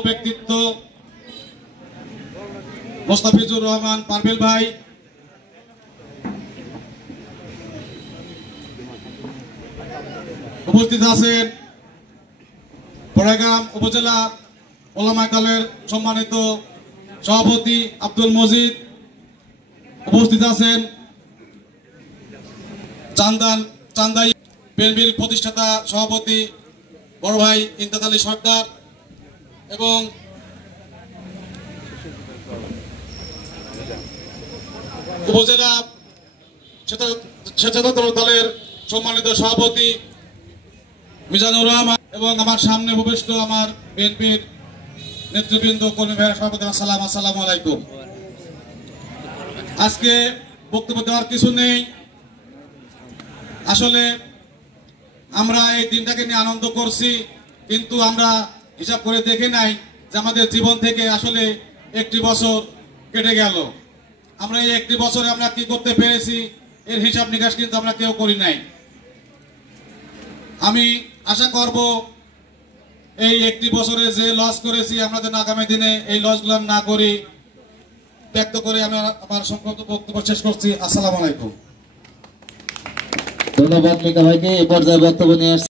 ব্যক্তিত্ব মোস্তাফিজুর রহমান পারভেল ভাই, উপস্থিত আছেন বড়াইগ্রাম উপজেলা ওলামা দলের সম্মানিত সভাপতি আব্দুল মজিদ, উপস্থিত আছেন চান্দাই বিএনপির প্রতিষ্ঠাতা সভাপতি বড় ভাই ইমদাদ আলী সরকার এবং উপজেলা স্বেচ্ছাসেবক দলের সম্মানিত সভাপতি মিজানুর রহমান এবং আমার সামনে উপবিষ্ট আমার বিএনপির নেতৃবৃন্দ কর্মী ভাইয়েরা সভাপতি আসসালামু আলাইকুম। আজকে বক্তব্য দেওয়ার কিছু নেই। আসলে আমরা এই দিনটাকে নিয়ে আনন্দ করছি, কিন্তু আমরা হিসাব করে দেখে নাই যে আমাদের জীবন থেকে আসলে একটি বছর কেটে গেল। আমরা এই একটি বছরে আমরা কি করতে পেরেছি এর হিসাব নিকাশ কিন্তু আমরা কেউ করি নাই। আমি আশা করব এই একটি বছরে যে লস করেছি আমরা যেন আগামী দিনে এই লসগুলো না করি। ব্যক্ত করে আমি আমার সংক্ষিপ্ত বক্তব্য শেষ করছি। আসসালামু আলাইকুম। ধন্যবাদ মিকা ভাইকে। এই পর্যায়ে বক্তব্য নিয়ে